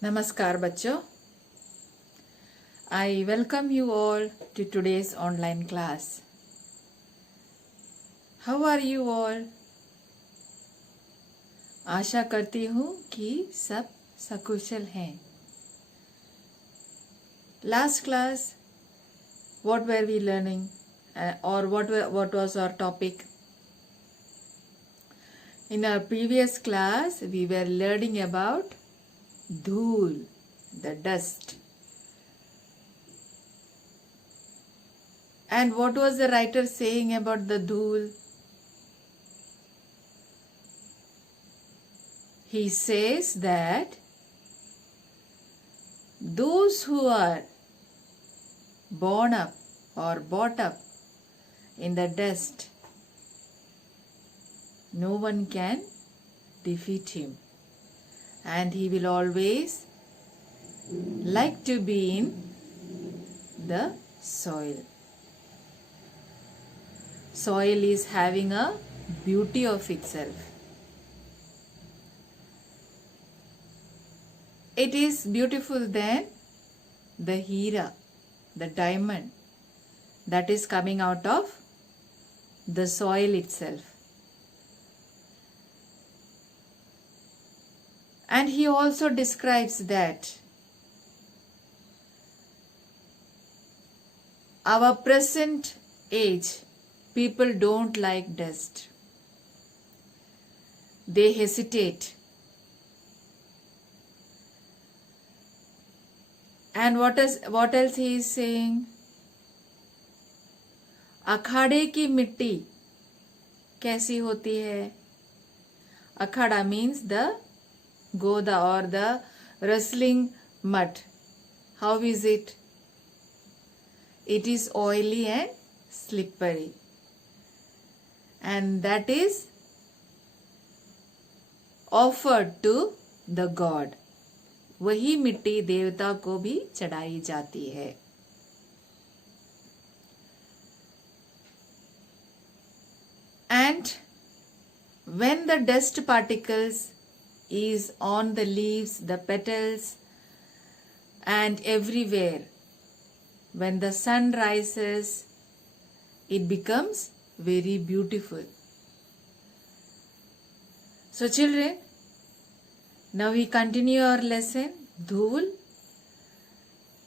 Namaskar बच्चों. I welcome you all to today's online class. How are you all? आशा करती हूँ कि सब सकुशल हैं. Last class, what were we learning, or what was our topic? In our previous class, we were learning about धूल, the dust. And what was the writer saying about the धूल? He says that those who are born up or brought up in the dust, no one can defeat him, and he will always like to be in the soil. Soil is having a beauty of itself. It is beautiful than the hira, the diamond that is coming out of the soil itself. And he also describes that our present age, people don't like dust. They hesitate. And what else he is saying? अखाड़े की मिट्टी कैसी होती है? अखाड़ा means the goda or the wrestling mud. How is it? It is oily and slippery. And that is offered to the god. वही मिट्टी देवता को भी चढ़ाई जाती है. And when the dust particles is on the leaves, the petals, and everywhere, when the sun rises, it becomes very beautiful. So children, now we continue our lesson, Dhul.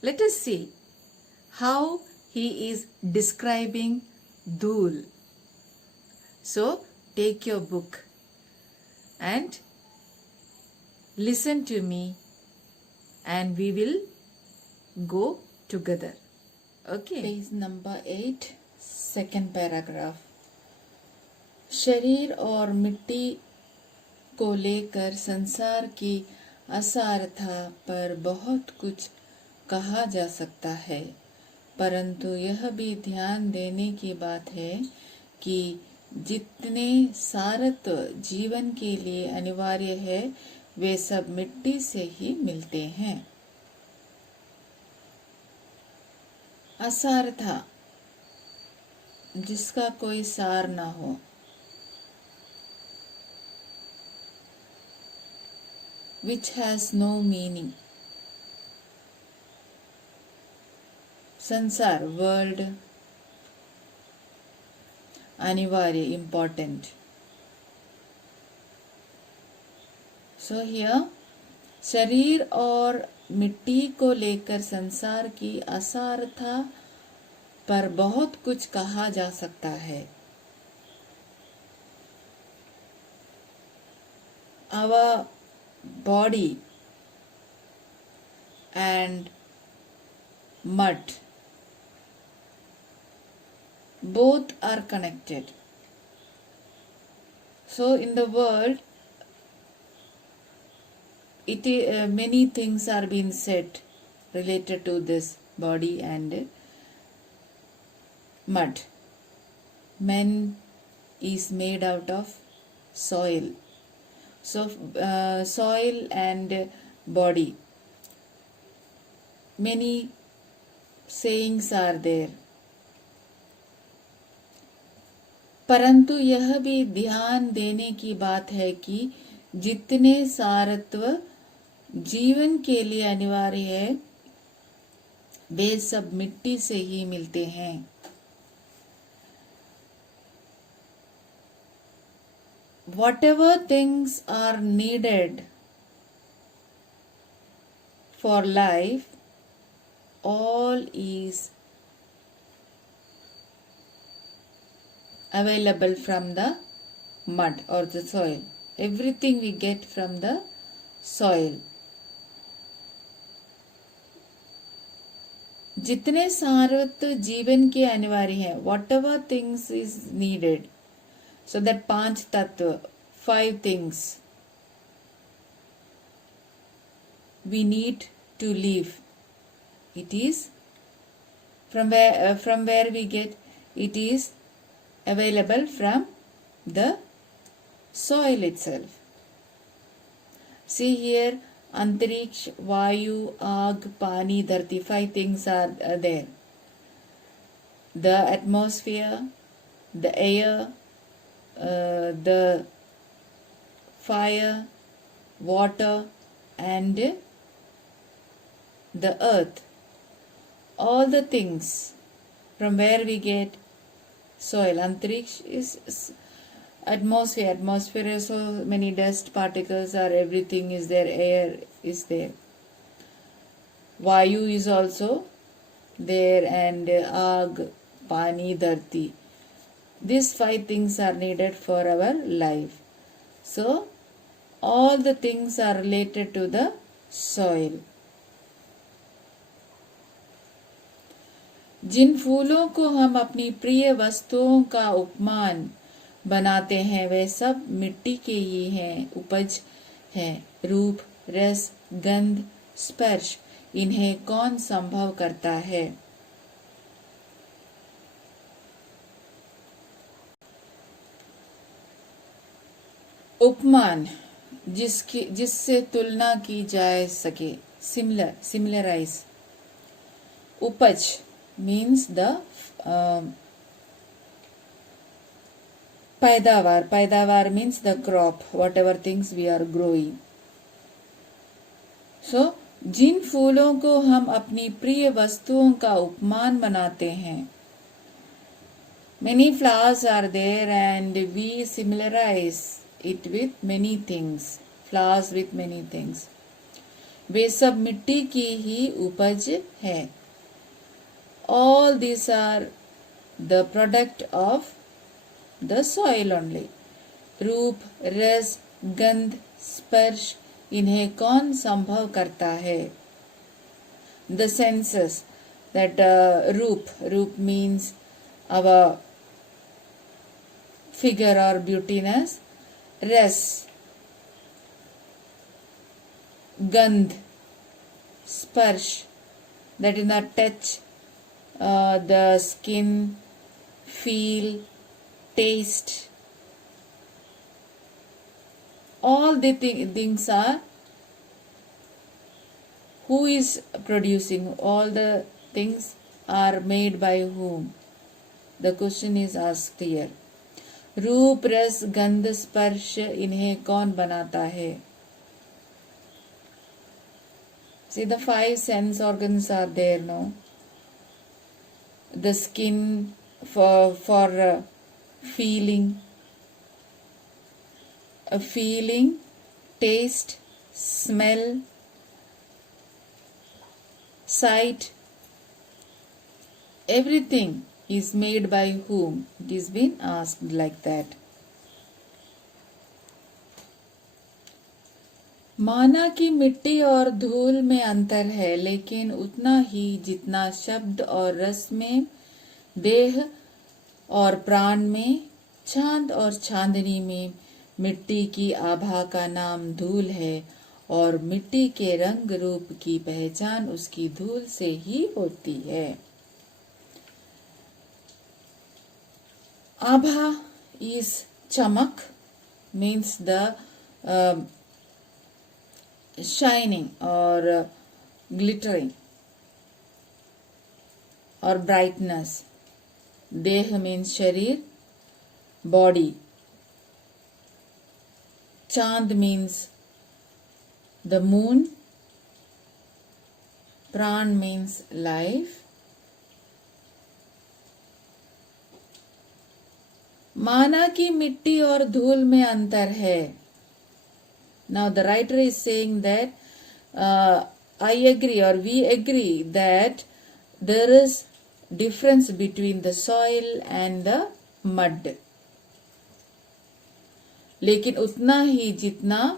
Let us see how he is describing Dhul. So take your book and listen to me, and we will go together. Okay. Page number 8, second paragraph. शरीर और मिट्टी को लेकर संसार की असारता पर बहुत कुछ कहा जा सकता है, परंतु यह भी ध्यान देने की बात है कि जितने सारत्व जीवन के लिए अनिवार्य है, वे सब मिट्टी से ही मिलते हैं. असारता, जिसका कोई सार ना हो. Which has no meaning. संसार, world, अनिवार्य, important. So here, शरीर और मिट्टी को लेकर संसार की असारता पर बहुत कुछ कहा जा सकता है. Our body and mud, both are connected. So in the world, many things are being said related to this body and mud. Man is made out of soil. So soil and body, many sayings are there. परंतु यह भी ध्यान देने की बात है कि जितने सारत्व जीवन के लिए अनिवार्य है वे सब मिट्टी से ही मिलते हैं। Whatever things are needed for life, all is available from the mud or the soil. Everything we get from the soil. जितने सारवत जीवन के अनिवार्य हैं, whatever things is needed, so that पांच तत्व, 5 things we need to live. It is from where we get, it is available from the soil itself. See here, अंतरिक्ष, वायु, आग, पानी, धरती, 5 things are there. The atmosphere, the air, the fire, water, and the earth. All the things from where we get soil. Antariksh is atmosphere. Atmosphere is so many dust particles, or everything is there. Air is there. Vayu is also there, and aag, pani, dharti. These 5 things are needed for our life. So all the things are related to the soil. जिन फूलों को हम अपनी प्रिय वस्तुओं का उपमान बनाते हैं वे सब मिट्टी के ही हैं, उपज हैं। रूप, रस, गंध, स्पर्श, इन्हें कौन संभव करता है? उपमान, जिससे तुलना की जा सके, सिमिलराइज। उपज means the पैदावार means the crop, whatever things we are growing. So जिन फूलों को हम अपनी प्रिय वस्तुओं का उपमान बनाते हैं, many flowers are there and we similarize it with many things, flowers with many things. वे सब मिट्टी की ही उपज है. All these are the product of the soil only. रूप, रस, गंध, स्पर्श, इन्हें कौन संभव करता है? The senses, that रूप means our figure or beautiness. रस, gandh, sparsh, that is not touch, the skin, feel, taste. All the things are who is producing. All the things are made by whom? The question is asked here. रूप, रस, गंध, स्पर्श, इन्हें कौन बनाता है? See, the 5 sense organs are there, no? The skin for feeling, taste, smell, sight. Everything is made by whom? It is been asked like that. माना कि मिट्टी और धूल में अंतर है, लेकिन उतना ही जितना शब्द और रस में, देह और प्राण में, चांद और चांदनी में मिट्टी की आभा का नाम धूल है, और मिट्टी के रंग रूप की पहचान उसकी धूल से ही होती है. आभा is chamak, means the shining or glittering or brightness. Deh means sharir, body. Chand means the moon, Pran means life. माना कि मिट्टी और धूल में अंतर है. Now the writer is saying that I agree or we agree that there is difference between the soil and the mud. लेकिन उतना ही जितना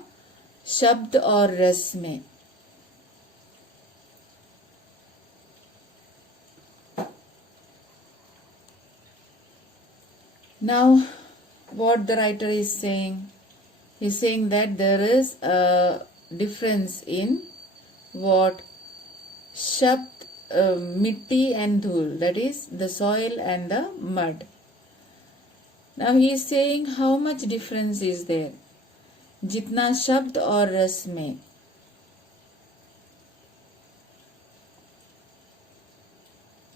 शब्द और रस में. Now, what the writer is saying? He's saying that there is a difference in what shabd, mitti and dhul, that is the soil and the mud. Now he is saying how much difference is there? जितना शब्द और रस में.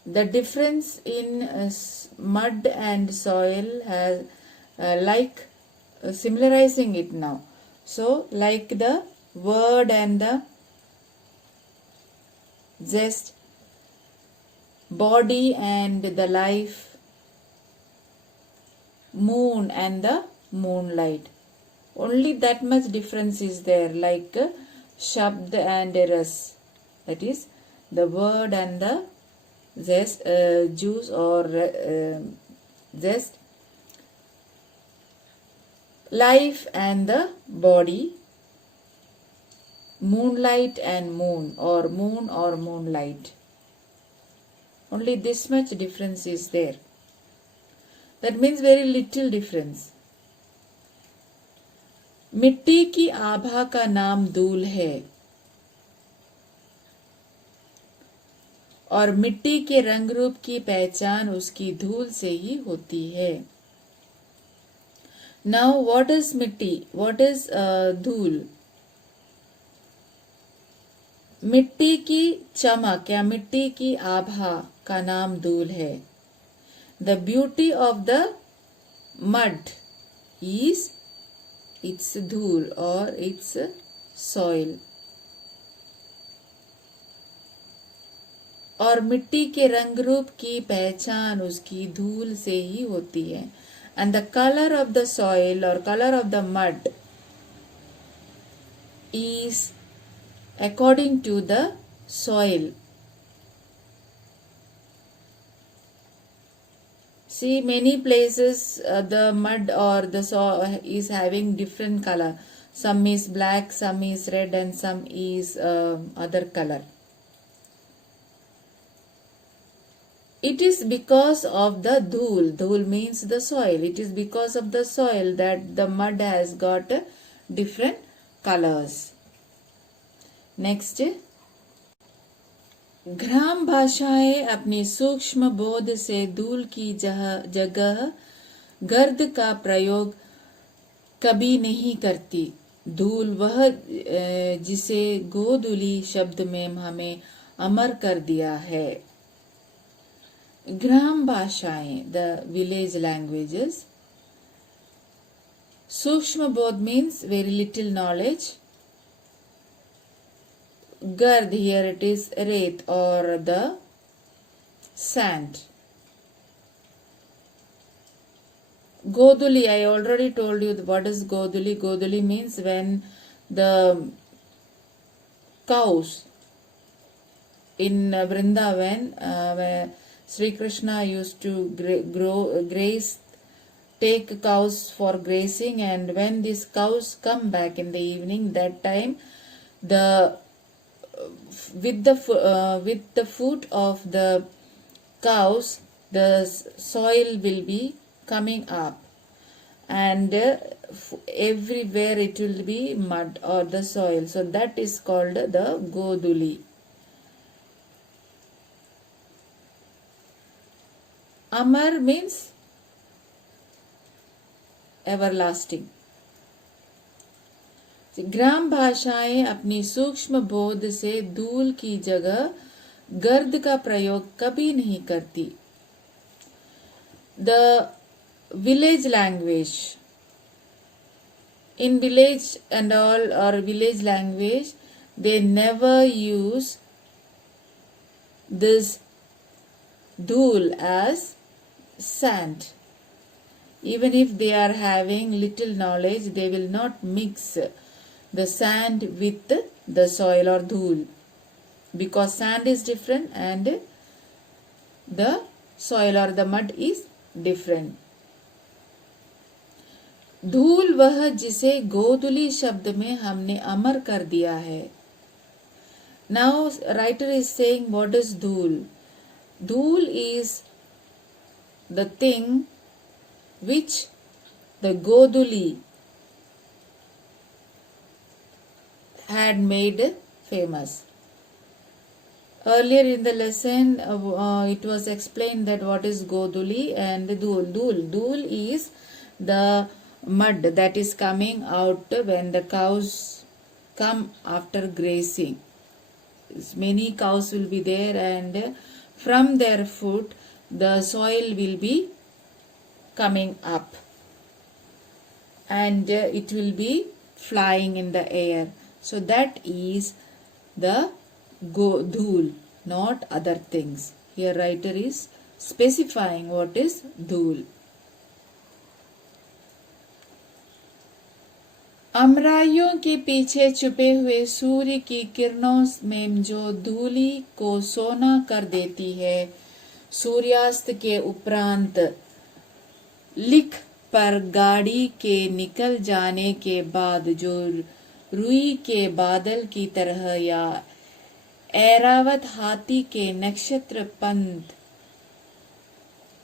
The difference in mud and soil has similarizing it now. So like the word and the zest, body and the life, moon and the moonlight. Only that much difference is there, like shabd and ras, that is the word and the zest, juice or zest, life and the body, moonlight and moon or moonlight. Only this much difference is there. That means very little difference. मिट्टी की आभा का नाम धूल है और मिट्टी के रंग रूप की पहचान उसकी धूल से ही होती है. Now what is मिट्टी? What is धूल? मिट्टी की चमक या मिट्टी की आभा का नाम धूल है. The beauty of the mud is its धूल or its soil. और मिट्टी के रंग रूप की पहचान उसकी धूल से ही होती है. And the color of the soil or color of the mud is according to the soil. See, many places the mud or the soil is having different color. Some is black, some is red, and some is other color. It is because of the dhul. Dhul means the soil. It is because of the soil that the mud has got different colors. Next. ग्राम भाषाएं अपनी सूक्ष्म बोध से धूल की जगह गर्द का प्रयोग कभी नहीं करती. धूल वह जिसे गोधूली शब्द में हमें अमर कर दिया है. ग्राम भाषाएं, the village languages. सूक्ष्म बोध means very little knowledge. Gard, here it is rate or the sand. Goduli, I already told you what is Goduli. Goduli means when the cows in Vrindavan, where Sri Krishna used to graze, take cows for grazing, and when these cows come back in the evening, that time with the foot of the cows, the soil will be coming up, and everywhere it will be mud or the soil. So that is called the Goduli. Amar means everlasting. ग्राम भाषाएं अपनी सूक्ष्म बोध से धूल की जगह गर्द का प्रयोग कभी नहीं करती. The village language, in village and all or village language, they never use this dhool as sand. Even if they are having little knowledge, they will not mix the sand with the soil or dhool, because sand is different and the soil or the mud is different. धूल वह जिसे गोधुली शब्द में हमने अमर कर दिया है. Now writer is saying what is धूल. धूल is the thing which the Goduli had made famous. Earlier in the lesson, it was explained that what is Goduli and Dhool. Dhool is the mud that is coming out when the cows come after grazing. Many cows will be there, and from their foot the soil will be coming up, and it will be flying in the air. So that is the dhool, not other things. Here writer is specifying what is dhool. अमराइयों के पीछे छुपे हुए सूर्य की किरणों में जो धूली को सोना कर देती है, सूर्यास्त के उपरांत लिख पर गाड़ी के निकल जाने के बाद जो रुई के बादल की तरह या ऐरावत हाथी के नक्षत्र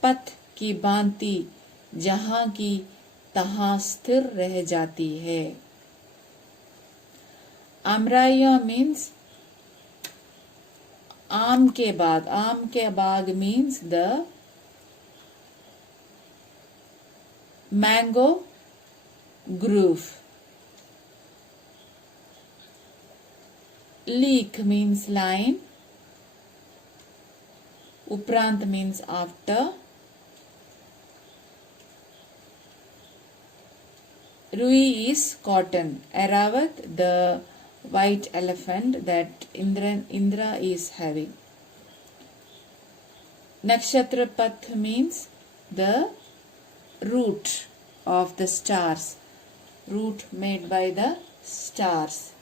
पथ की भांति जहां की तहां स्थिर रह जाती है. अमराइया मीन्स आम के बाग मीन्स द मैंगो ग्रूव. लीक मीन्स लाइन. उपरांत means after. Rui is cotton. Eravat, the white elephant that Indra is having. Nakshatra Path means the route of the stars. Route made by the stars.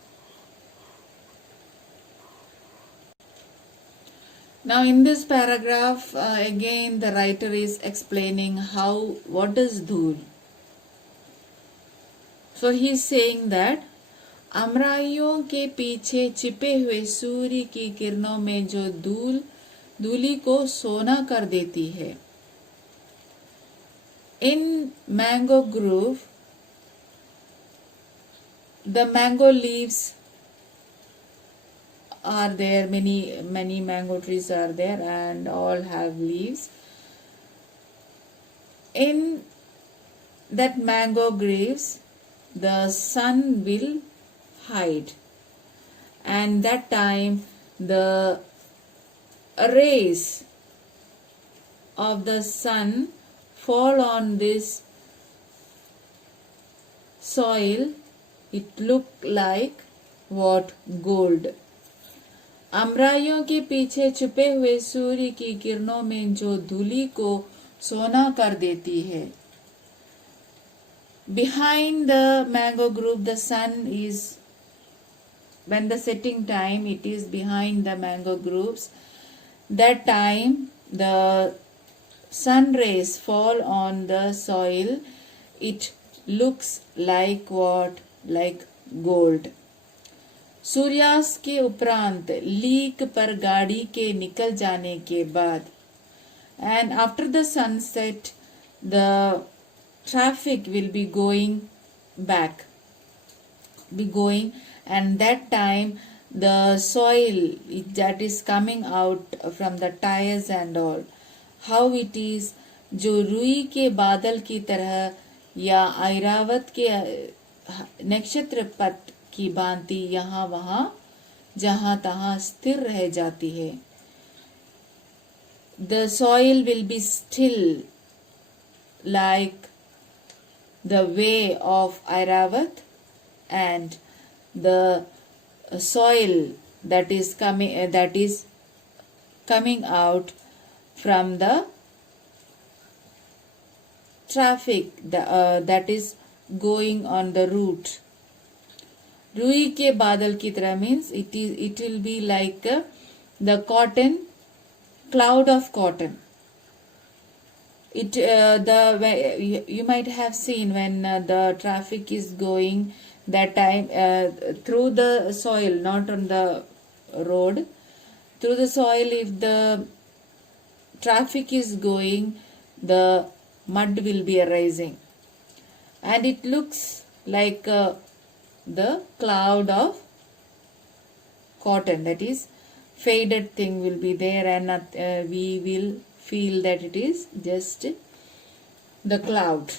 Now in this paragraph, again the writer is explaining what is dhool. So he is saying that अमराइयों के पीछे छिपे हुए सूर्य की किरणों में जो धूली को सोना कर देती है. In mango grove, the mango leaves are there. Many mango trees are there, and all have leaves. In that mango groves, the sun will hide, and that time the rays of the sun fall on this soil. It look like what? Gold. अमराइयों के पीछे छुपे हुए सूर्य की किरणों में जो धूली को सोना कर देती है. Behind the mango grove, the sun is, when the setting time, it is behind the mango groves. That time the sun rays fall on the soil. It looks like what? Like gold. सूर्यास्त के उपरांत leak पर गाड़ी के निकल जाने के बाद, and after the sunset the traffic will be going back, and that time the soil that is coming out from the tires and all, how it is, जो रुई के बादल की तरह या ऐरावत के नक्षत्र पथ की भांति यहाँ वहाँ जहाँ तहाँ स्थिर रह जाती है. The soil will be still like the way of Airavat, and the soil that is coming out from the traffic that is going on the route. रुई के बादल की तरह means it will be like the cotton, cloud of cotton. You might have seen when the traffic is going that time through the soil, not on the road, through the soil. If the traffic is going, the mud will be arising, and it looks like the cloud of cotton, that is faded thing will be there, and we will feel that it is just the cloud.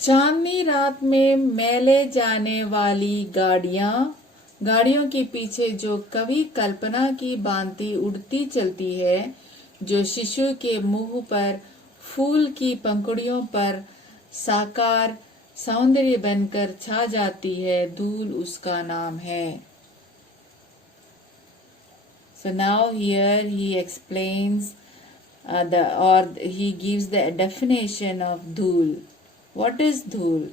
चांदनी रात में मेले जाने वाली गाड़ियों के पीछे जो कवि कल्पना की भांति उड़ती चलती है, जो शिशु के मुंह पर फूल की पंखुड़ियों पर साकार सौंदर्य बनकर छा जाती है, धूल उसका नाम है. So now here he explains he gives the definition of धूल. What is धूल?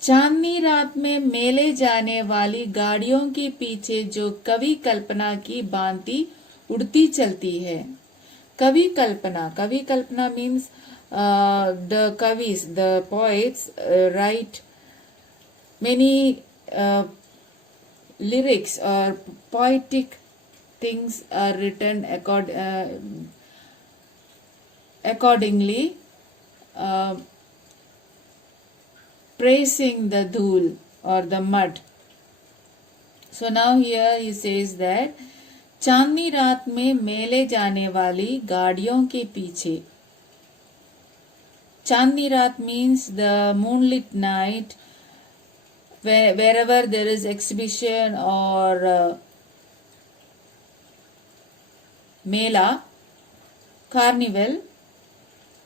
चांदनी रात में मेले जाने वाली गाड़ियों के पीछे जो कवि कल्पना की भांति उड़ती चलती है. कवि कल्पना means the kavis, the poets write many lyrics or poetic things are written accordingly, praising the dhul or the mud. So now here he says that चांदनी रात में मेले जाने वाली गाड़ियों के पीछे. Chandni Raat means the moonlit night, wherever there is exhibition or mela, carnival,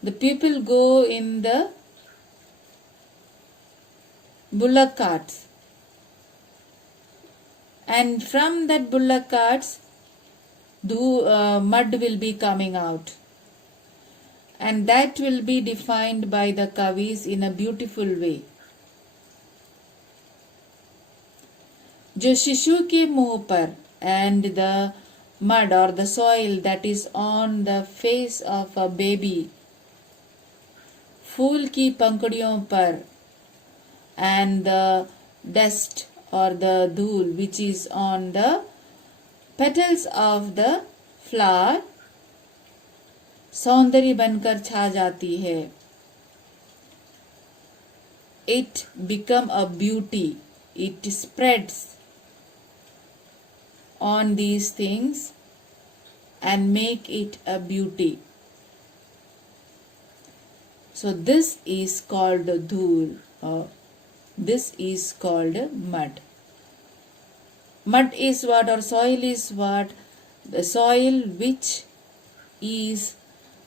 the people go in the bullock carts, and from that bullock carts mud will be coming out, and that will be defined by the kavis in a beautiful way. जो शिशु के मुंह पर, and the mud or the soil that is on the face of a baby, फूल की पंखुड़ियों पर, and the dust or the धूल which is on the petals of the flower, सौंदर्य बनकर छा जाती है. It become a beauty. It spreads on these things and make it a beauty. So this is called dhul, or this is called mud. Mud is what, or soil is what? The soil which is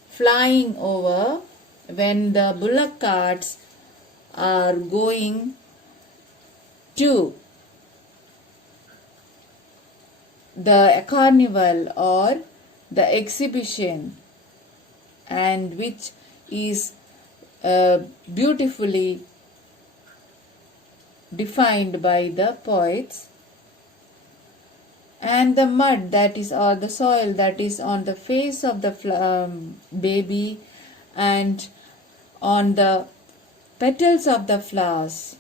flying over when the bullock carts are going to the carnival or the exhibition, and which is beautifully defined by the poets. And the mud, that is, or the soil that is on the face of the baby and on the petals of the flowers,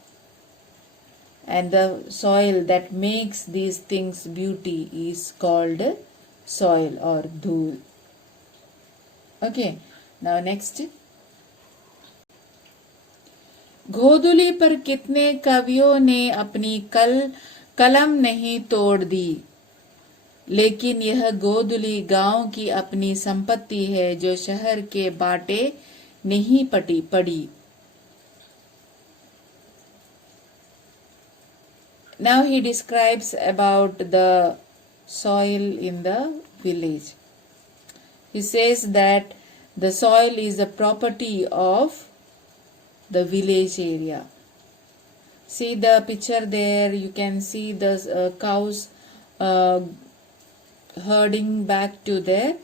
and the soil that makes these things beauty is called soil or dhul. Okay, now next. गोधुली पर कितने कवियों ने अपनी कलम नहीं तोड़ दी, लेकिन यह गोधुली गांव की अपनी संपत्ति है जो शहर के बाटे नहीं पड़ी. Now he describes about the soil in the village. He says that the soil is a property of the village area. See the picture there, you can see the cows uh, herding back to their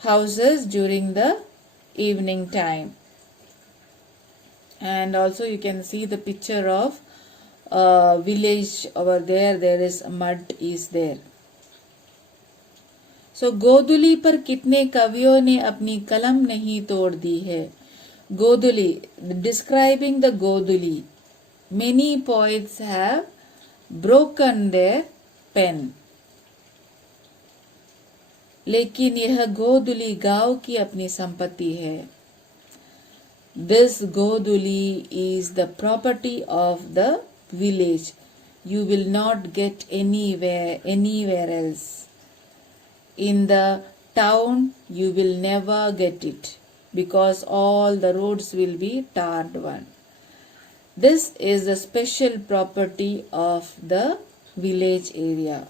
houses during the evening time. And also you can see the picture of village over there. There is mud is there. So गोधुली पर कितने कवियों ने अपनी कलम नहीं तोड़ दी है. गोधुली, describing the गोधुली, many poets have broken their pen. लेकिन यह गोधुली गांव की अपनी संपत्ति है. This Goduli is the property of the village. You will not get anywhere else. In the town, you will never get it because all the roads will be tarred one. This is a special property of the village area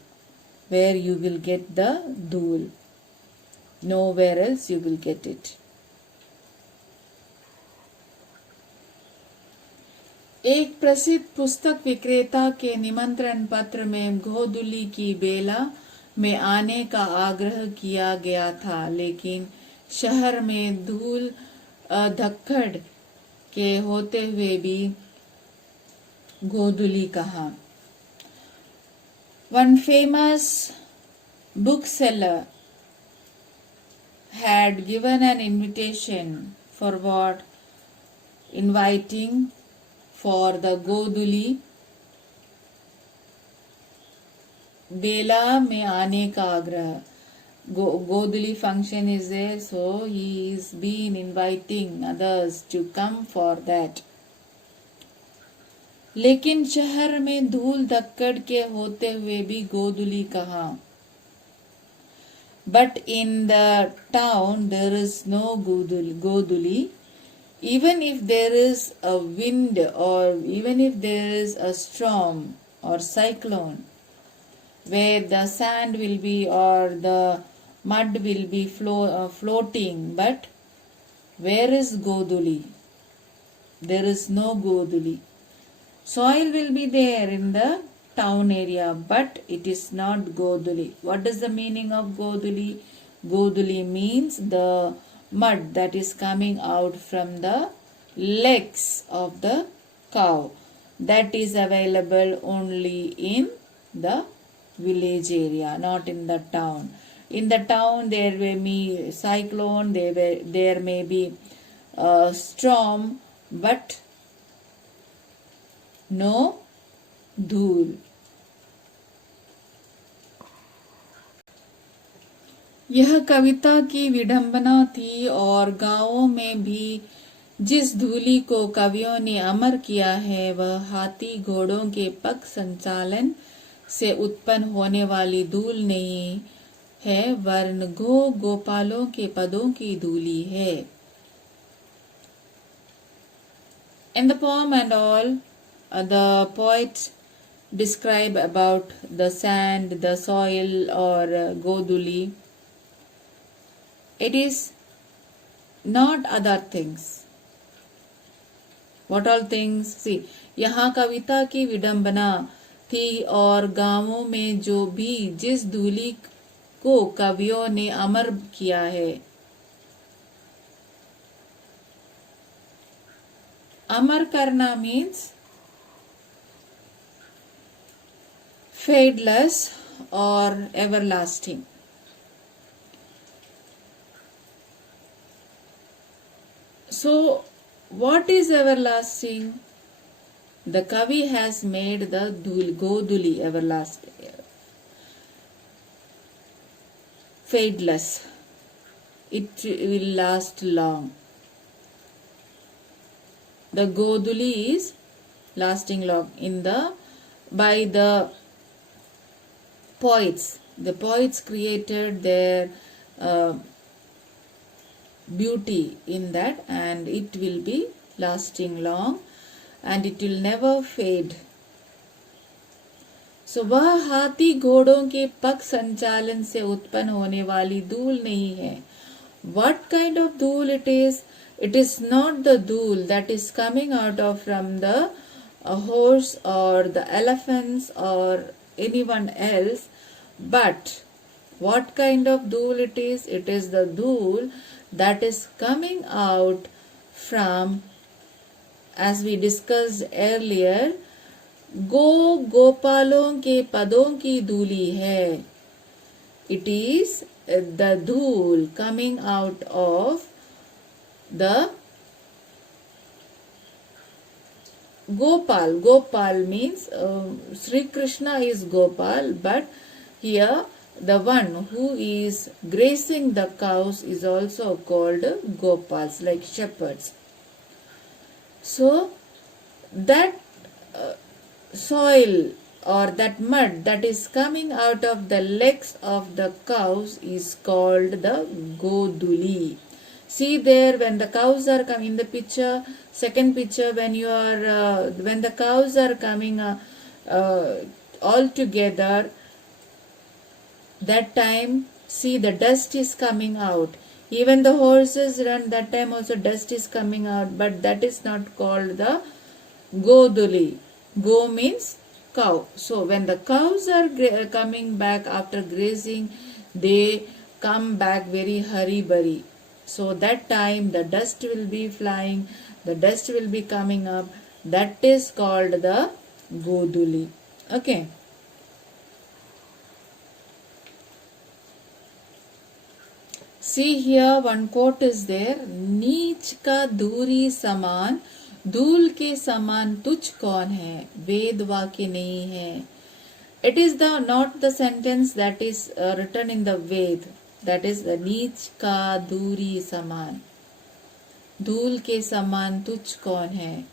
where you will get the dhool. Nowhere else you will get it. एक प्रसिद्ध पुस्तक विक्रेता के निमंत्रण पत्र में गोधुली की बेला में आने का आग्रह किया गया था, लेकिन शहर में धूल धक्कड़ के होते हुए भी गोधुली कहा. One famous bookseller had given an invitation for what? Inviting for the गोधुली बेला में आने का आग्रह. गोधुली function is there, so he is been inviting others to come for that. लेकिन शहर में धूल धक्कड़ के होते हुए भी गोधुली कहा. But in the town there is no गोधुली. Even if there is a wind or even if there is a storm or cyclone where the sand will be or the mud will be floating, but where is गोधुली? There is no गोधुली. Soil will be there in the town area, but it is not गोधुली. What is the meaning of गोधुली? गोधुली means the mud that is coming out from the legs of the cow. That is available only in the village area, not in the town. In the town there may be cyclone, there may be a storm, but no धूल. यह कविता की विडंबना थी और गांवों में भी जिस धूली को कवियों ने अमर किया है वह हाथी घोड़ों के पग संचालन से उत्पन्न होने वाली धूल नहीं है, वरन गोपालों के पदों की धूली है. In the poem and all, the poet describe about the sand, the soil or goduli. It is not other things. What all things? See, यहाँ कविता की विडंबना थी और गांवों में जो भी जिस धूली को कवियों ने अमर किया है. अमर करना means fadeless or everlasting. So, what is everlasting? The Kavi has made the Goduli everlasting, fadeless. It will last long. The Goduli is lasting long. By the poets, the poets created their beauty in that, and it will be lasting long and it will never fade. So वह हाथी घोड़ों के पग संचालन से उत्पन्न होने वाली धूल नहीं है. What kind of धूल it is? It is not the धूल that is coming out of from the a horse or the elephants or anyone else. But what kind of dhool it is? It is the dhool that is coming out from, as we discussed earlier, गोपालों के पदों की धूली है. It is the dhool coming out of the Gopal. Gopal means Sri Krishna is Gopal, but here the one who is grazing the cows is also called Gopals, like shepherds. So that soil or that mud that is coming out of the legs of the cows is called the Goduli. See there, when the cows are coming in the picture, second picture, when you are when the cows are coming all together, that time see the dust is coming out. Even the horses run, that time also dust is coming out, but that is not called the Goduli. Go means cow. So when the cows are coming back after grazing, they come back very hurry-burry. So that time the dust will be flying, the dust will be coming up. That is called the Goduli. Okay. See here, one quote is there. नीच का दूरी समान, धूल के समान तुझ कौन है, वेद वाक्य नहीं है. It is the not the sentence that is written in the Ved. That is the नीच का दूरी समान, धूल के समान तुझ कौन है.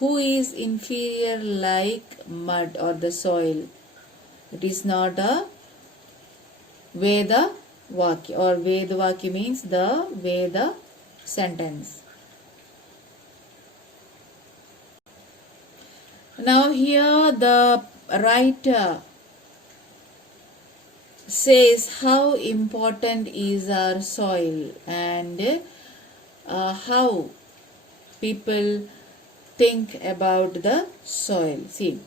Who is inferior like mud or the soil? It is not a Veda Vakya, or Veda Vakya means the Veda sentence. Now here the writer says how important is our soil and how people think about the soil. See,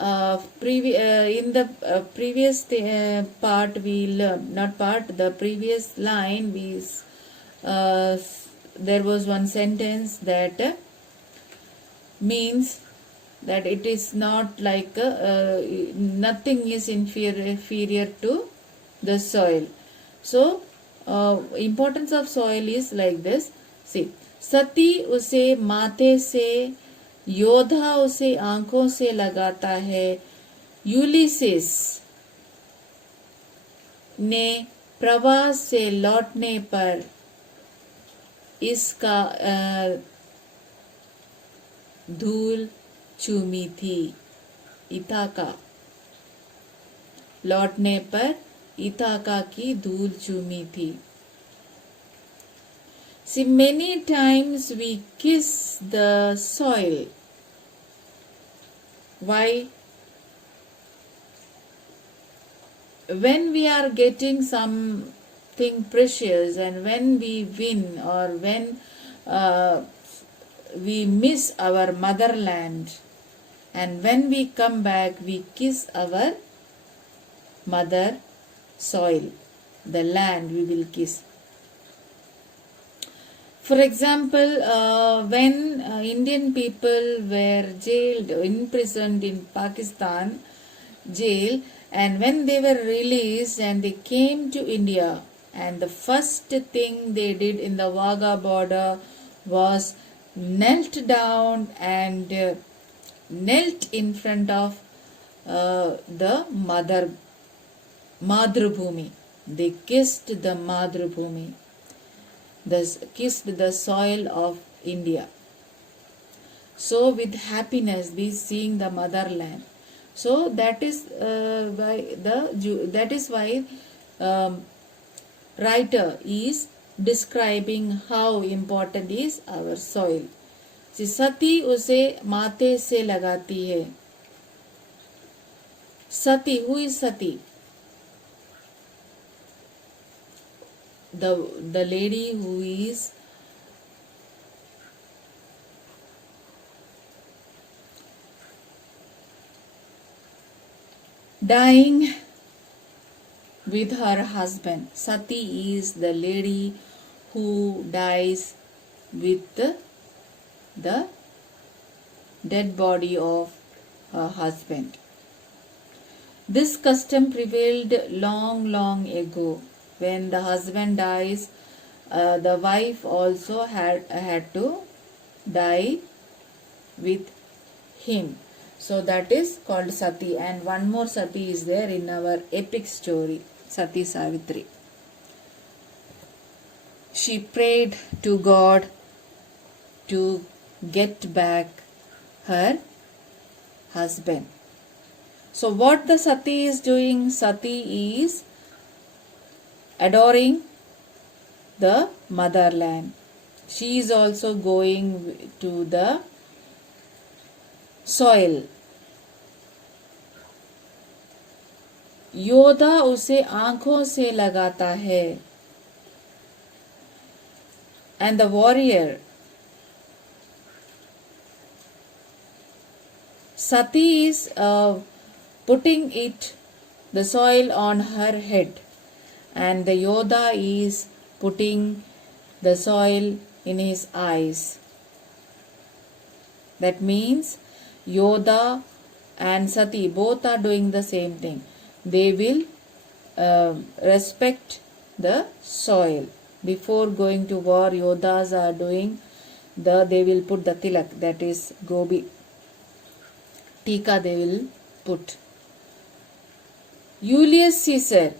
in the previous part we learned, not part, the previous line we there was one sentence that means that it is not like nothing is inferior to the soil. So importance of soil is like this. See, सती उसे माथे से, योद्धा उसे आंखों से लगाता है. Ulysses ने प्रवास से लौटने पर इसका धूल चूमी थी. इथाका, लौटने पर इथाका की धूल चूमी थी. See, many times we kiss the soil. Why? When we are getting something precious and when we win or when we miss our motherland, and when we come back we kiss our mother soil, the land we will kiss. For example, when Indian people were jailed, imprisoned in Pakistan jail, and when they were released and they came to India, and the first thing they did in the Wagah border was knelt down and knelt in front of the Madrubhumi. They kissed the Madrubhumi. Kissed the soil of India. So with happiness, we seeing the motherland. So that is why writer is describing how important is our soil. See, सती उसे माथे से लगाती है. Sati, who is Sati? The lady who is dying with her husband. Sati is the lady who dies with the dead body of her husband. This custom prevailed long ago. When the husband dies, the wife also had to die with him. So that is called Sati. And one more Sati is there in our epic story, Sati Savitri. She prayed to God to get back her husband. So what the Sati is doing? Sati is adoring the motherland. She is also going to the soil. योद्धा उसे आंखों से लगाता है. And the warrior, Sati is putting the soil on her head, and the Yoddha is putting the soil in his eyes. That means Yoddha and Sati both are doing the same thing. They will respect the soil. Before going to war, Yoddhas are doing they will put the tilak, that is gobi. Tika they will put. Julius Caesar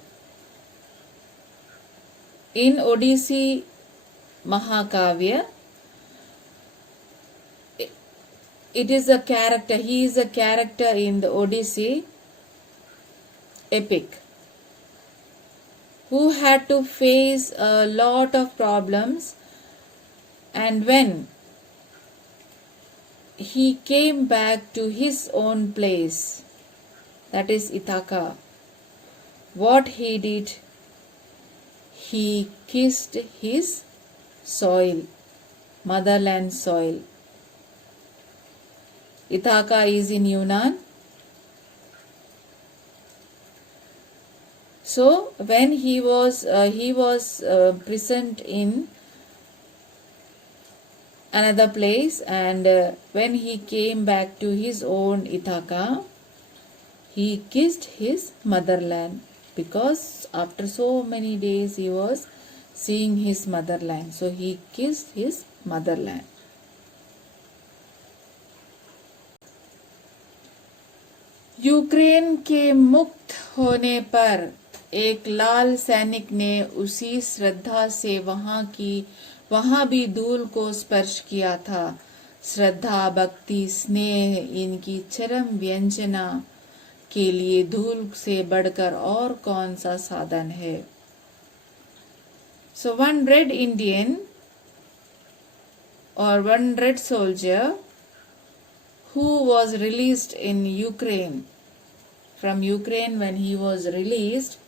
in Odyssey Mahakavya, it is a character. He is a character in the Odyssey epic who had to face a lot of problems, and when he came back to his own place, that is Ithaca, what he did, he kissed his soil, motherland soil. Ithaca is in Yunnan. So when he was present in another place, and when he came back to his own Ithaca, he kissed his motherland, because after so many days he was seeing his motherland. So he kissed his motherland. Ukraine के मुक्त होने पर एक लाल सैनिक ने उसी श्रद्धा से वहां भी धूल को स्पर्श किया था. श्रद्धा, भक्ति, स्नेह इनकी चरम व्यंजना के लिए धूल से बढ़कर और कौन सा साधन है. So one red Indian or one red soldier who was released in Ukraine, from Ukraine, when he was released,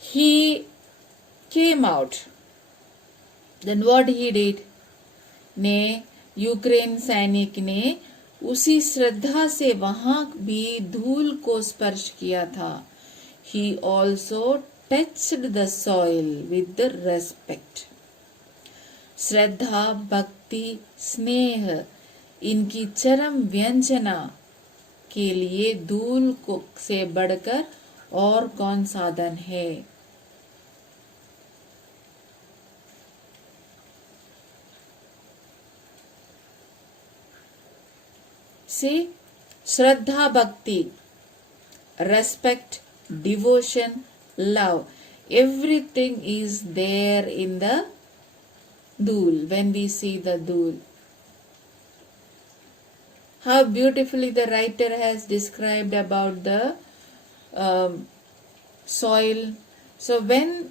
he came out. Then what he did? Ukraine सैनिक ने उसी श्रद्धा से वहां भी धूल को स्पर्श किया था. He also touched the soil with the respect. श्रद्धा, भक्ति, स्नेह इनकी चरम व्यंजना के लिए धूल को से बढ़कर और कौन साधन है. See, Shraddha Bhakti, respect, devotion, love, everything is there in the Dhool, when we see the Dhool. How beautifully the writer has described about the soil. So when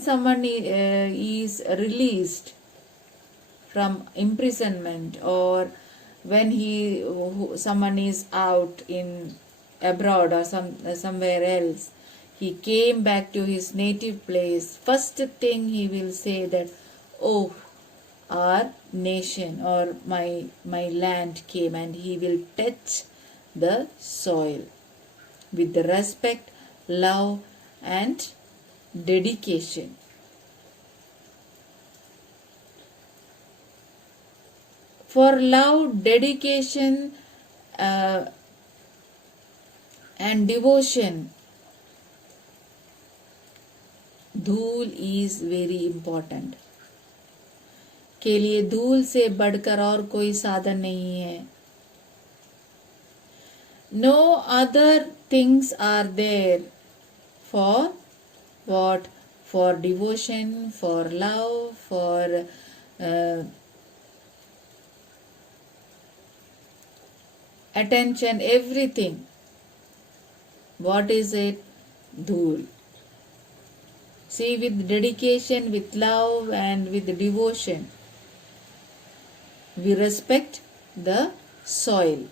someone is released from imprisonment, or when someone is out in abroad or somewhere else, he came back to his native place, first thing he will say that, oh, our nation or my land came, and he will touch the soil. with respect, love, and dedication. For love, dedication, and devotion, धूल is very important. के लिए धूल से बढ़कर और कोई साधन नहीं है. No other things are there for what? For devotion, for love, for attention, everything. What is it? Dhool. See, with dedication, with love, and with devotion, we respect the soil.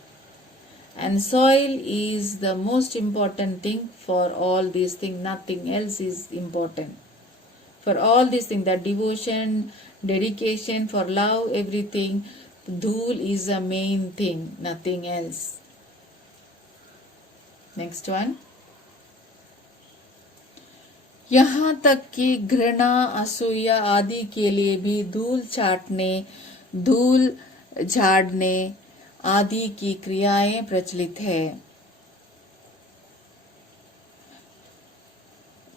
And soil is the most important thing for all these things. Nothing else is important. For all these things, that devotion, dedication, for love, everything, dhool is the main thing, nothing else. Next one. यहाँ तक कि घृणा, असूया आदि के लिए भी धूल चाटने, धूल झाड़ने आदि की क्रियाएं प्रचलित है.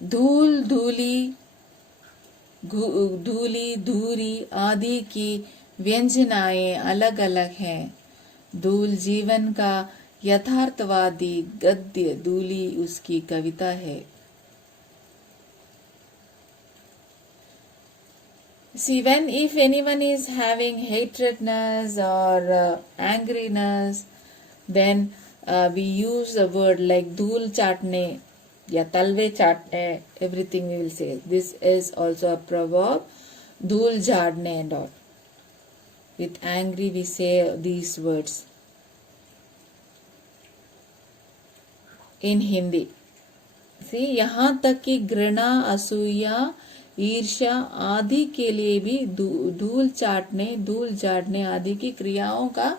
धूल, धूली, धूली, धूरी आदि की व्यंजनाएं अलग अलग हैं. धूल जीवन का यथार्थवादी गद्य, धूली उसकी कविता है. See, if anyone is having hatredness or angriness, then we use a word like धूल चाटने या तलवे चाटने, everything we will say. This is also a proverb, धूल झाड़ने and all. With angry we say these words in Hindi. See, यहाँ तक कि घृणा, असूया, ईर्ष्या आदि के लिए भी धूल चाटने, धूल झाड़ने आदि की क्रियाओं का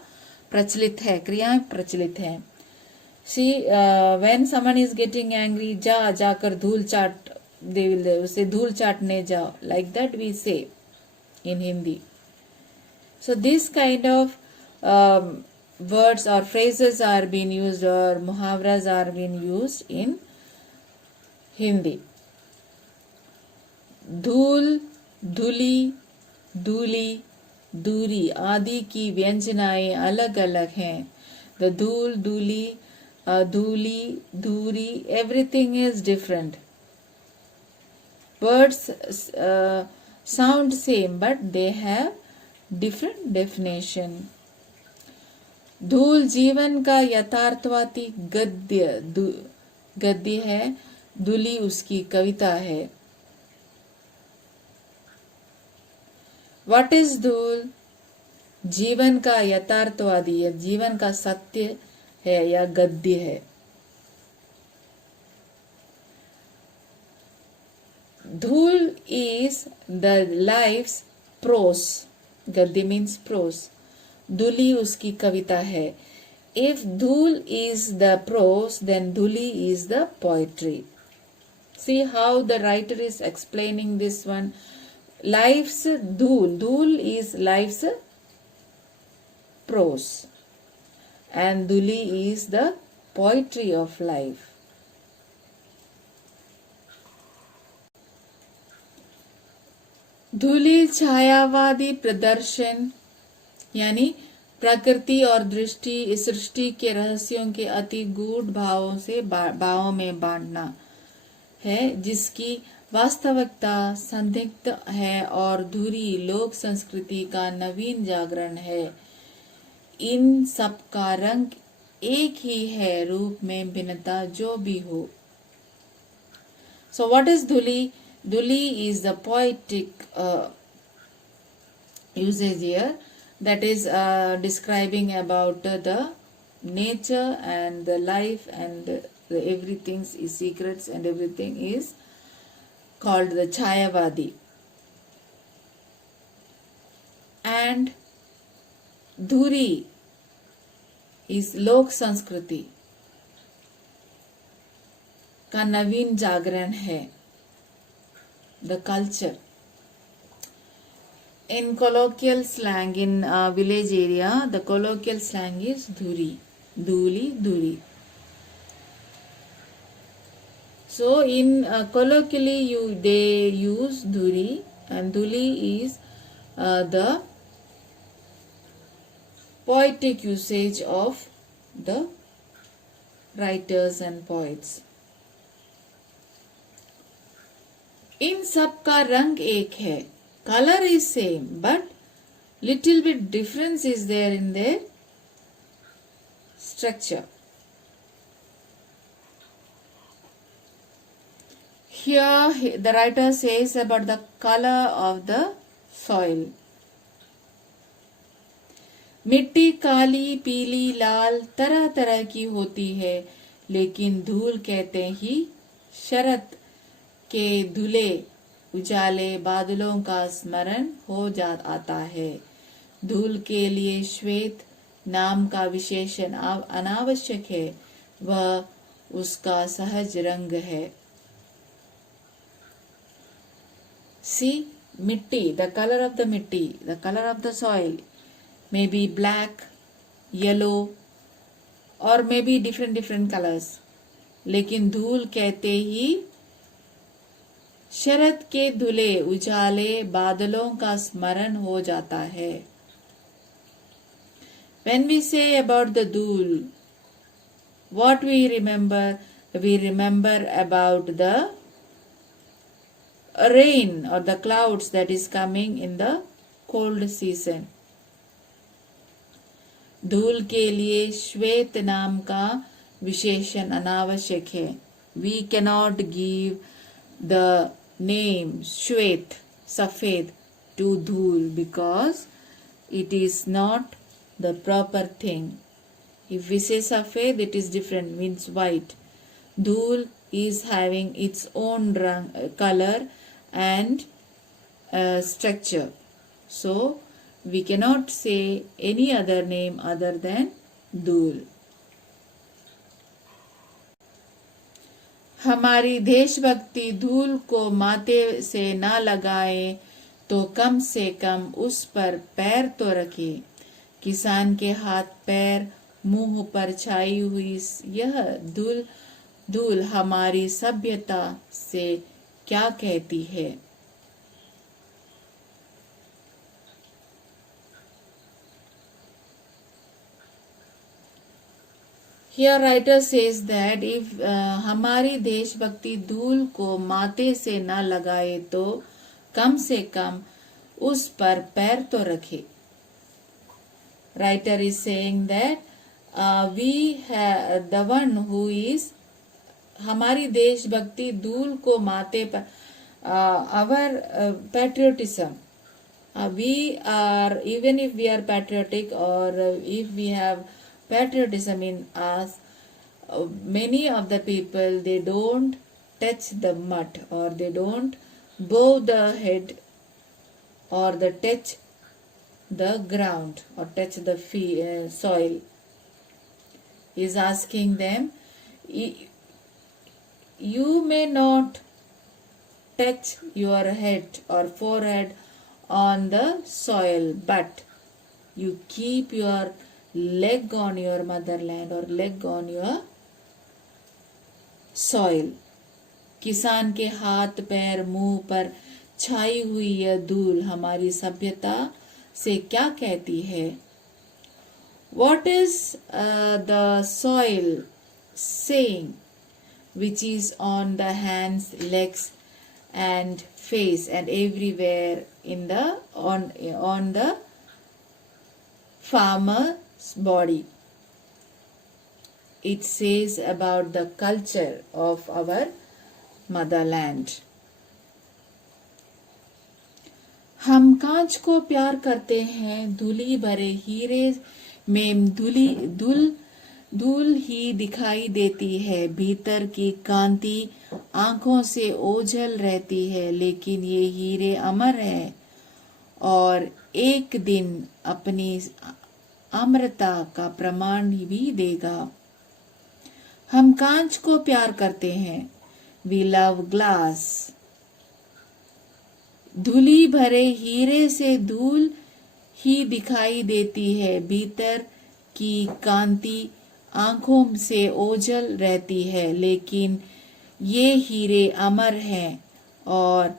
प्रचलित है, क्रियाएं प्रचलित है. See, when someone is getting angry, जाकर धूल चाट, they will say धूल चाटने जाओ, like that we say in Hindi. So this kind of words or phrases are being used, or muhavras are being used in Hindi. धूल, धूली, धूली, दूरी आदि की व्यंजनाएं अलग अलग हैं. The धूल, धूली, धूली, धूरी, everything is different. Words sound same, but they have different definition. धूल जीवन का यथार्थवादी गद्य है. धूली उसकी कविता है. What is धूल? जीवन का यथार्थवादी या जीवन का सत्य है या गद्य है. धूल is the life's prose. गद्य means prose. धूली उसकी कविता है. If धूल is the prose, then Dhule is the poetry. See how the writer is explaining this one. Life's dhul is life's prose, and dhuli is the poetry of life. धूली छायावादी प्रदर्शन यानी प्रकृति और दृष्टि सृष्टि के रहस्यों के अति गूढ़ भावों में बांटना है, जिसकी वास्तविकता संदिग्ध है और धुरी लोक संस्कृति का नवीन जागरण है. इन सब का रंग एक ही है, रूप में भिन्नता जो भी हो. So what is dhuli? Dhuli is the poetic usage here, that is describing about the nature and the life and everything's secrets and everything is called the Chayavadi. And Dhuri is Lok Sanskriti. का नवीन जागरण है. The culture. In colloquial slang in village area, the colloquial slang is dhuri, dhuli, dhuri. So in colloquially they use dhuri, and dhuli is the poetic usage of the writers and poets. इन सब का रंग एक है. Color is same, but little bit difference is there in their structure. Here the writer says about the color of the soil. मिट्टी काली, पीली, लाल तरह तरह की होती है, लेकिन धूल कहते ही शरत के धुले उजाले बादलों का स्मरण हो आता है. धूल के लिए श्वेत नाम का विशेषण अनावश्यक है, वह उसका सहज रंग है. See, मिट्टी, the color of the मिट्टी, the color of the soil may be black, yellow or maybe different colors. लेकिन धूल कहते ही शरद के धुले उजाले बादलों का स्मरण हो जाता है. When we say about the धूल, what we remember? We remember about the rain or the clouds that is coming in the cold season. धूल के लिए श्वेत नाम का विशेषण अनावश्यक है. We cannot give the name Shwet, Safed to Dhul because it is not the proper thing. If we say Safed, it is different, means white. Dhul is having its own color and structure. So, we cannot say any other name other than Dhul. हमारी देशभक्ति धूल को माथे से ना लगाए तो कम से कम उस पर पैर तो रखे. किसान के हाथ पैर मुंह पर छाई हुई यह धूल हमारी सभ्यता से क्या कहती है. Here writer says that if हमारी देशभक्ति धूल को माथे से न लगाए तो कम से कम उस पर पैर तो रखे. Writer is saying that we have the one who is हमारी देशभक्ति धूल को माथे पर our patriotism. We are, even if we are patriotic or if we have patriotism in us, many of the people, they don't touch the mud or they don't bow the head or they touch the ground or touch the soil. He is asking them, you may not touch your head or forehead on the soil, but you keep your leg on your motherland or leg on your soil. किसान के हाथ पैर मुंह पर छाई हुई यह धूल हमारी सभ्यता से क्या कहती है. What is the soil saying which is on the hands, legs and face and everywhere in the on the farmer's body? It says about the culture of our motherland. हम कांच को प्यार करते हैं, धूली भरे हीरे में धूल ही दिखाई देती है. भीतर की कांति आंखों से ओझल रहती है, लेकिन ये हीरे अमर हैं और एक दिन अपनी अमरता का प्रमाण भी देगा. हम कांच को प्यार करते हैं, We love glass. धूली भरे हीरे से धूल ही दिखाई देती है, भीतर की कांति आंखों से ओझल रहती है, लेकिन ये हीरे अमर हैं और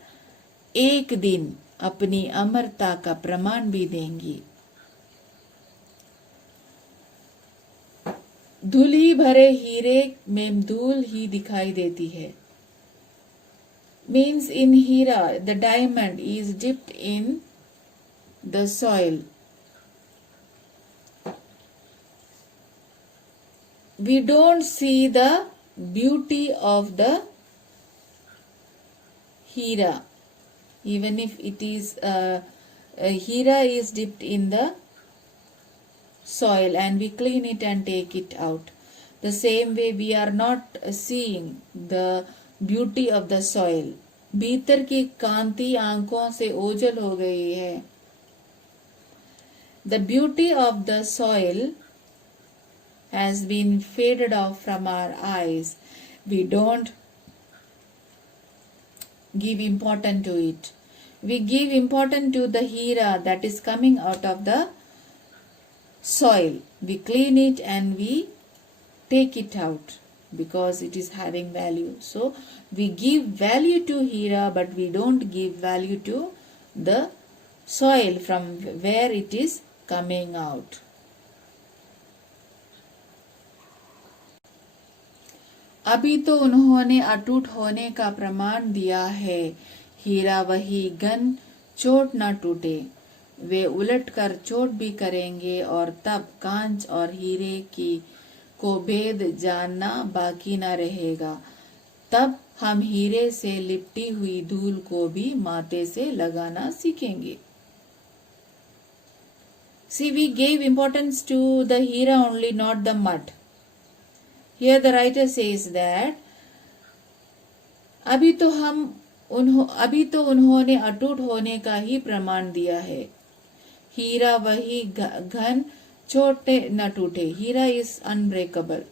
एक दिन अपनी अमरता का प्रमाण भी देंगी। धूली भरे हीरे में धूल ही दिखाई देती है। Means in Hira, the diamond is dipped in the soil. We don't see the beauty of the Hira, even if it is Hira is dipped in the soil and we clean it and take it out. The same way we are not seeing the beauty of the soil. भीतर की कांति आंखों से ओझल हो गई है। The beauty of the soil has been faded off from our eyes. We don't give importance to it. We give importance to the hira that is coming out of the soil. We clean it and we take it out because it is having value. So we give value to hira, but we don't give value to the soil from where it is coming out. अभी तो उन्होंने अटूट होने का प्रमाण दिया है, हीरा वही घन चोट न टूटे। वे उलटकर चोट भी करेंगे और तब कांच और हीरे की को भेद जानना बाकी न रहेगा। तब हम हीरे से लिपटी हुई धूल को भी माथे से लगाना सीखेंगे। See, we gave importance to the hira only, not the mud. Here the writer says that अभी तो उन्होंने अटूट होने का ही प्रमाण दिया है। हीरा वही घन चोटे न टूटे। हीरा is unbreakable.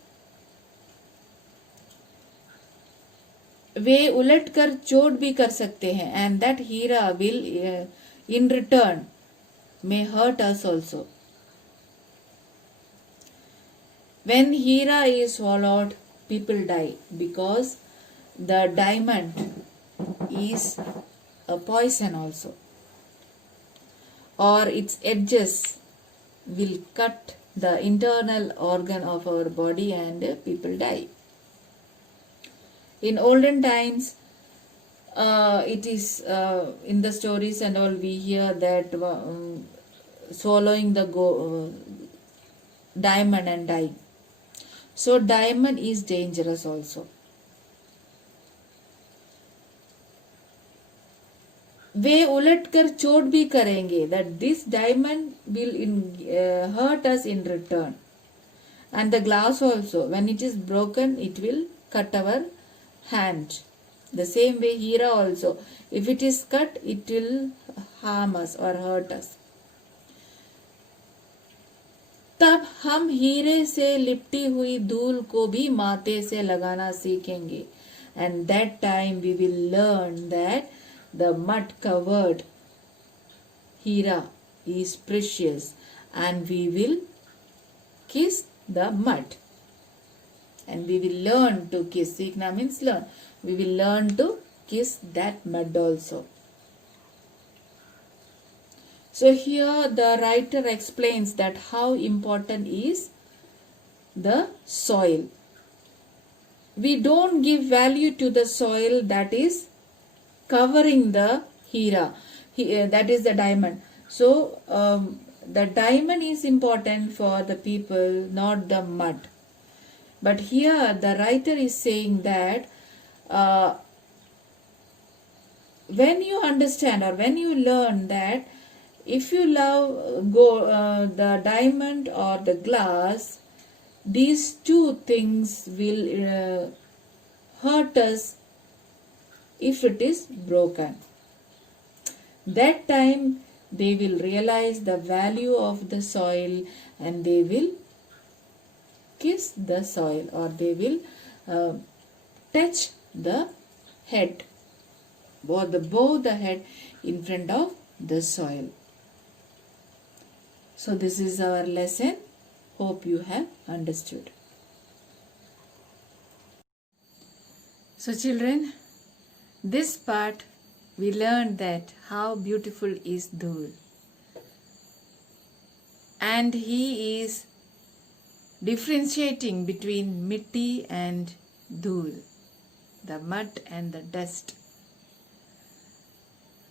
वे उलट कर चोट भी कर सकते हैं and that Heera will in return may hurt us also. When hira is swallowed, people die because the diamond is a poison also, or its edges will cut the internal organ of our body and people die. In olden times, it is in the stories and all we hear that swallowing the diamond and dying. So diamond is dangerous also. वे उलट कर चोट भी करेंगे, that this diamond will hurt us in return. And the glass also, when it is broken, it will cut our hand. The same way hira also, if it is cut, it will harm us or hurt us. तब हम हीरे से लिपटी हुई धूल को भी माथे से लगाना सीखेंगे. And that time we will learn that the mud covered hira is precious and we will kiss the mud. And we will learn to kiss. Sikna means learn. We will learn to kiss that mud also. So here the writer explains that how important is the soil. We don't give value to the soil that is covering the hira, that is the diamond. So the diamond is important for the people, not the mud. But here the writer is saying that when you understand or when you learn that if you love the diamond or the glass, these two things will hurt us if it is broken. That time they will realize the value of the soil and they will kiss the soil or they will touch the head, both the head in front of the soil. So this is our lesson. Hope you have understood. So children, this part we learned that how beautiful is Dhul. And he is differentiating between mitti and Dhul, the mud and the dust.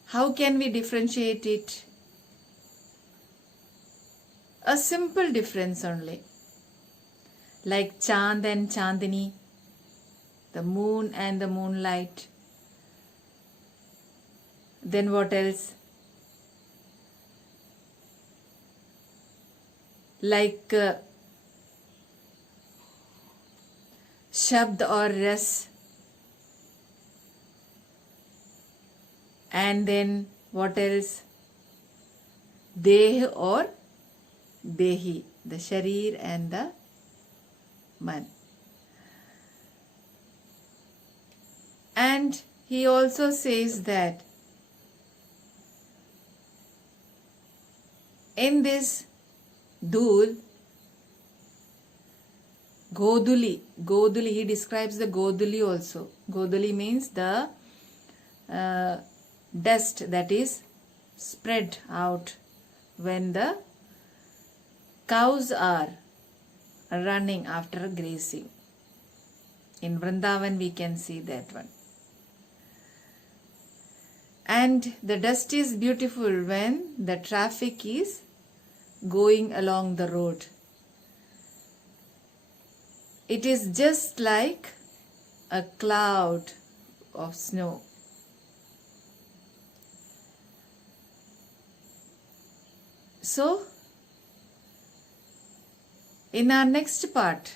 How can we differentiate it? A simple difference only. Like Chand and Chandini, the moon and the moonlight. Then what else? Like Shabd or Ras. And then what else? Deh or Dehi, the Sharir and the Man. And he also says that in this Dhul, Goduli, he describes the Goduli also. Goduli means the dust that is spread out when the cows are running after grazing. In Vrindavan we can see that one. And the dust is beautiful when the traffic is going along the road. It is just like a cloud of snow. So, in our next part,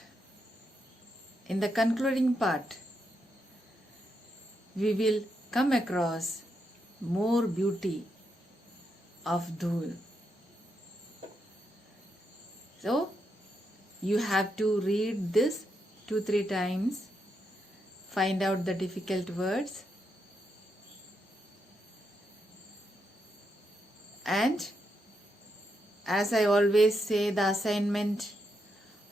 in the concluding part, we will come across more beauty of Dhul. So, you have to read this 2-3 times, find out the difficult words, and as I always say, the assignment,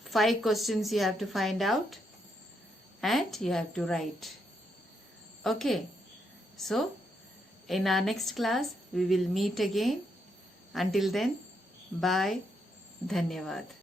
5 questions you have to find out and you have to write. Okay, so in our next class we will meet again. Until then, bye. Dhanyavad.